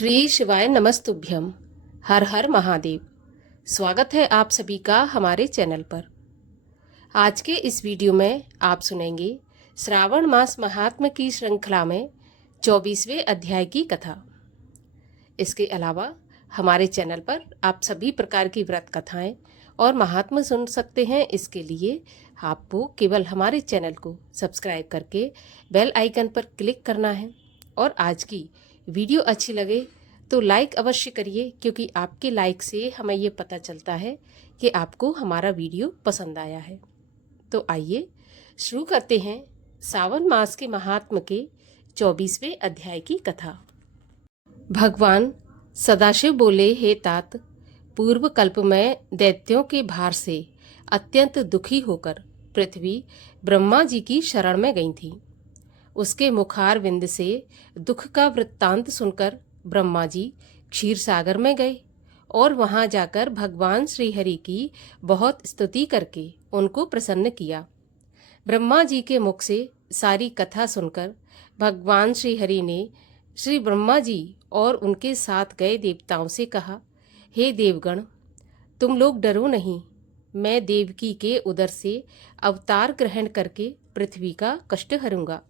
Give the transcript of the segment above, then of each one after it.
श्री शिवाय नमस्तुभ्यम। हर हर महादेव। स्वागत है आप सभी का हमारे चैनल पर। आज के इस वीडियो में आप सुनेंगे श्रावण मास महात्म्य की श्रृंखला में 24वें अध्याय की कथा। इसके अलावा हमारे चैनल पर आप सभी प्रकार की व्रत कथाएं और महात्म्य सुन सकते हैं। इसके लिए आपको केवल हमारे चैनल को सब्सक्राइब करके बेल आइकन पर क्लिक करना है और आज की वीडियो अच्छी लगे तो लाइक अवश्य करिए, क्योंकि आपके लाइक से हमें ये पता चलता है कि आपको हमारा वीडियो पसंद आया है। तो आइए शुरू करते हैं सावन मास के महात्म्य के 24वें अध्याय की कथा। भगवान सदाशिव बोले, हे तात, पूर्व कल्प में दैत्यों के भार से अत्यंत दुखी होकर पृथ्वी ब्रह्मा जी की शरण में गई थी। उसके मुखार विंद से दुख का वृत्तांत सुनकर ब्रह्मा जी क्षीर सागर में गए और वहां जाकर भगवान श्रीहरि की बहुत स्तुति करके उनको प्रसन्न किया। ब्रह्मा जी के मुख से सारी कथा सुनकर भगवान श्रीहरि ने श्री ब्रह्मा जी और उनके साथ गए देवताओं से कहा, हे देवगण, तुम लोग डरो नहीं। मैं देवकी के उदर से अवतार ग्रहण करके पृथ्वी का कष्ट हरूंगा।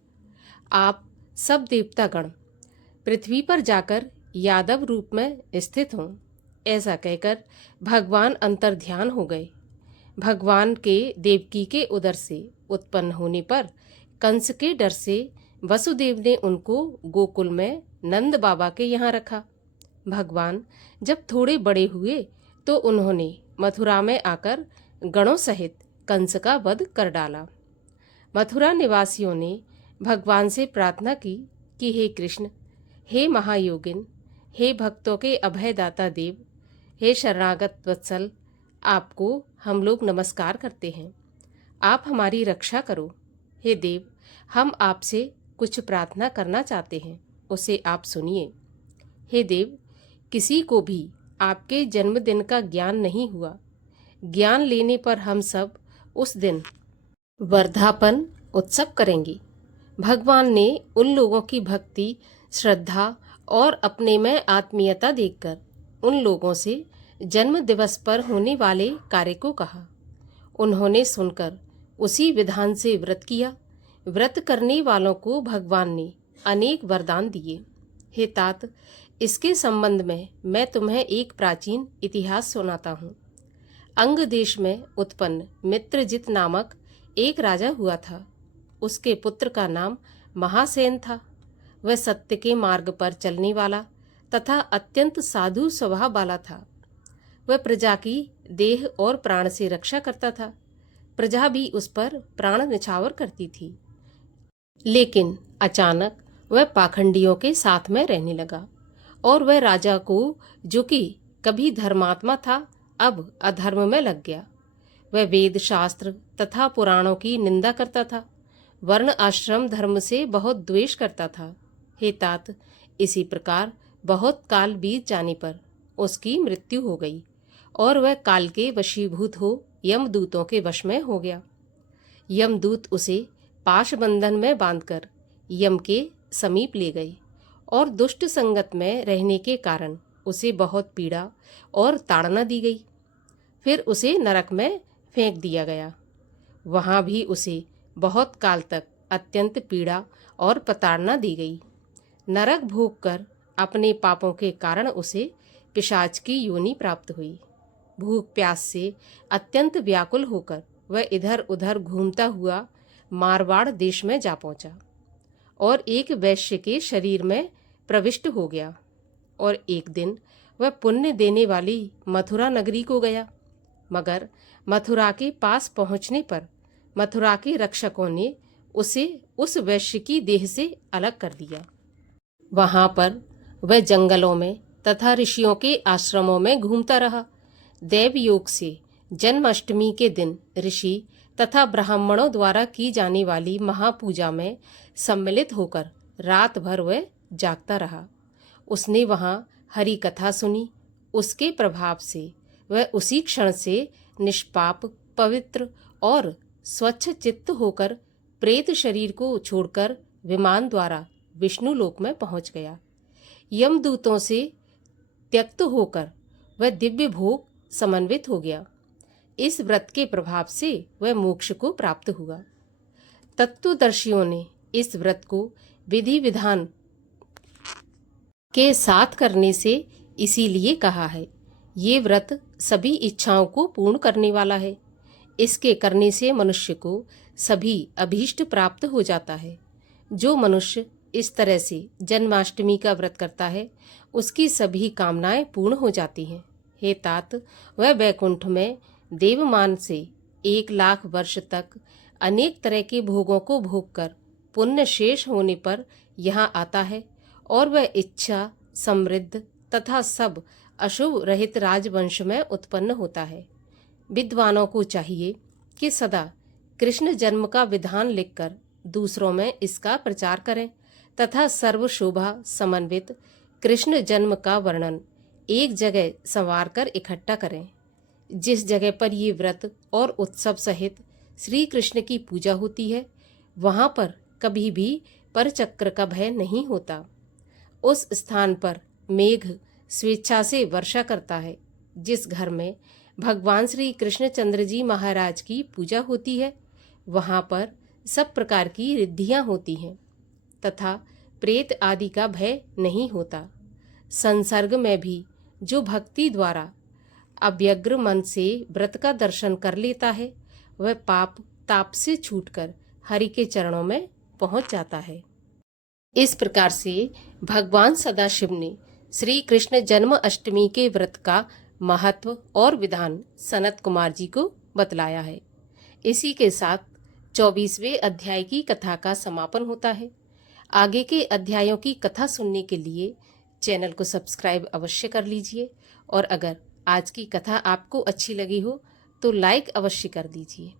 आप सब देवतागण पृथ्वी पर जाकर यादव रूप में स्थित हों। ऐसा कहकर भगवान अंतर्ध्यान हो गए। भगवान के देवकी के उदर से उत्पन्न होने पर कंस के डर से वसुदेव ने उनको गोकुल में नंद बाबा के यहाँ रखा। भगवान जब थोड़े बड़े हुए तो उन्होंने मथुरा में आकर गणों सहित कंस का वध कर डाला। मथुरा निवासियों ने भगवान से प्रार्थना की कि हे कृष्ण, हे महायोगिन, हे भक्तों के अभयदाता देव, हे शरणागत वत्सल, आपको हम लोग नमस्कार करते हैं। आप हमारी रक्षा करो। हे देव, हम आपसे कुछ प्रार्थना करना चाहते हैं, उसे आप सुनिए। हे देव, किसी को भी आपके जन्मदिन का ज्ञान नहीं हुआ। ज्ञान लेने पर हम सब उस दिन वर्धापन उत्सव करेंगे। भगवान ने उन लोगों की भक्ति, श्रद्धा और अपने में आत्मीयता देखकर उन लोगों से जन्म दिवस पर होने वाले कार्य को कहा। उन्होंने सुनकर उसी विधान से व्रत किया। व्रत करने वालों को भगवान ने अनेक वरदान दिए। हे तात, इसके संबंध में मैं तुम्हें एक प्राचीन इतिहास सुनाता हूँ। अंग देश में उत्पन्न मित्रजित नामक एक राजा हुआ था। उसके पुत्र का नाम महासेन था। वह सत्य के मार्ग पर चलने वाला तथा अत्यंत साधु स्वभाव वाला था। वह प्रजा की देह और प्राण से रक्षा करता था। प्रजा भी उस पर प्राण न्यौछावर करती थी। लेकिन अचानक वह पाखंडियों के साथ में रहने लगा और वह राजा को, जो कि कभी धर्मात्मा था, अब अधर्म में लग गया। वह वेद शास्त्र तथा पुराणों की निंदा करता था। वर्ण आश्रम धर्म से बहुत द्वेष करता था। हे तात, इसी प्रकार बहुत काल बीत जाने पर उसकी मृत्यु हो गई और वह काल के वशीभूत हो यमदूतों के वश में हो गया। यमदूत उसे पाश बंधन में बांधकर यम के समीप ले गए और दुष्ट संगत में रहने के कारण उसे बहुत पीड़ा और ताड़ना दी गई। फिर उसे नरक में फेंक दिया गया। वहाँ भी उसे बहुत काल तक अत्यंत पीड़ा और प्रताड़ना दी गई। नरक भोग कर अपने पापों के कारण उसे पिशाच की योनि प्राप्त हुई। भूख प्यास से अत्यंत व्याकुल होकर वह इधर उधर घूमता हुआ मारवाड़ देश में जा पहुंचा और एक वैश्य के शरीर में प्रविष्ट हो गया। और एक दिन वह पुण्य देने वाली मथुरा नगरी को गया, मगर मथुरा के पास पहुंचने पर मथुरा के रक्षकों ने उसे उस वैश्य की देह से अलग कर दिया। वहां पर वह जंगलों में तथा ऋषियों के आश्रमों में घूमता रहा। देव योग से जन्माष्टमी के दिन ऋषि तथा ब्राह्मणों द्वारा की जाने वाली महापूजा में सम्मिलित होकर रात भर वह जागता रहा। उसने वहां हरि कथा सुनी। उसके प्रभाव से वह उसी क्षण से निष्पाप, पवित्र और स्वच्छ चित्त होकर प्रेत शरीर को छोड़कर विमान द्वारा विष्णु लोक में पहुंच गया। यमदूतों से त्यक्त होकर वह दिव्य भोग समन्वित हो गया। इस व्रत के प्रभाव से वह मोक्ष को प्राप्त हुआ। तत्वदर्शियों ने इस व्रत को विधि विधान के साथ करने से इसीलिए कहा है। ये व्रत सभी इच्छाओं को पूर्ण करने वाला है। इसके करने से मनुष्य को सभी अभीष्ट प्राप्त हो जाता है। जो मनुष्य इस तरह से जन्माष्टमी का व्रत करता है उसकी सभी कामनाएं पूर्ण हो जाती हैं। हे तात, वह वैकुंठ में देवमान से 1,00,000 वर्ष तक अनेक तरह के भोगों को भोग कर पुण्य शेष होने पर यहाँ आता है और वह इच्छा समृद्ध तथा सब अशुभ रहित राजवंश में उत्पन्न होता है। विद्वानों को चाहिए कि सदा कृष्ण जन्म का विधान लिखकर दूसरों में इसका प्रचार करें तथा सर्व शोभा समन्वित कृष्ण जन्म का वर्णन एक जगह संवार कर इकट्ठा करें। जिस जगह पर ये व्रत और उत्सव सहित श्री कृष्ण की पूजा होती है वहाँ पर कभी भी परचक्र का भय नहीं होता। उस स्थान पर मेघ स्वेच्छा से वर्षा करता है। जिस घर में भगवान श्री कृष्णचंद्र जी महाराज की पूजा होती है वहाँ पर सब प्रकार की रिद्धियाँ होती हैं तथा प्रेत आदि का भय नहीं होता। संसर्ग में भी जो भक्ति द्वारा अव्यग्र मन से व्रत का दर्शन कर लेता है वह पाप ताप से छूटकर हरि के चरणों में पहुंच जाता है। इस प्रकार से भगवान सदाशिव ने श्री कृष्ण जन्म अष्टमी के व्रत का महत्व और विधान सनत कुमार जी को बतलाया है। इसी के साथ 24वें अध्याय की कथा का समापन होता है। आगे के अध्यायों की कथा सुनने के लिए चैनल को सब्सक्राइब अवश्य कर लीजिए और अगर आज की कथा आपको अच्छी लगी हो तो लाइक अवश्य कर दीजिए।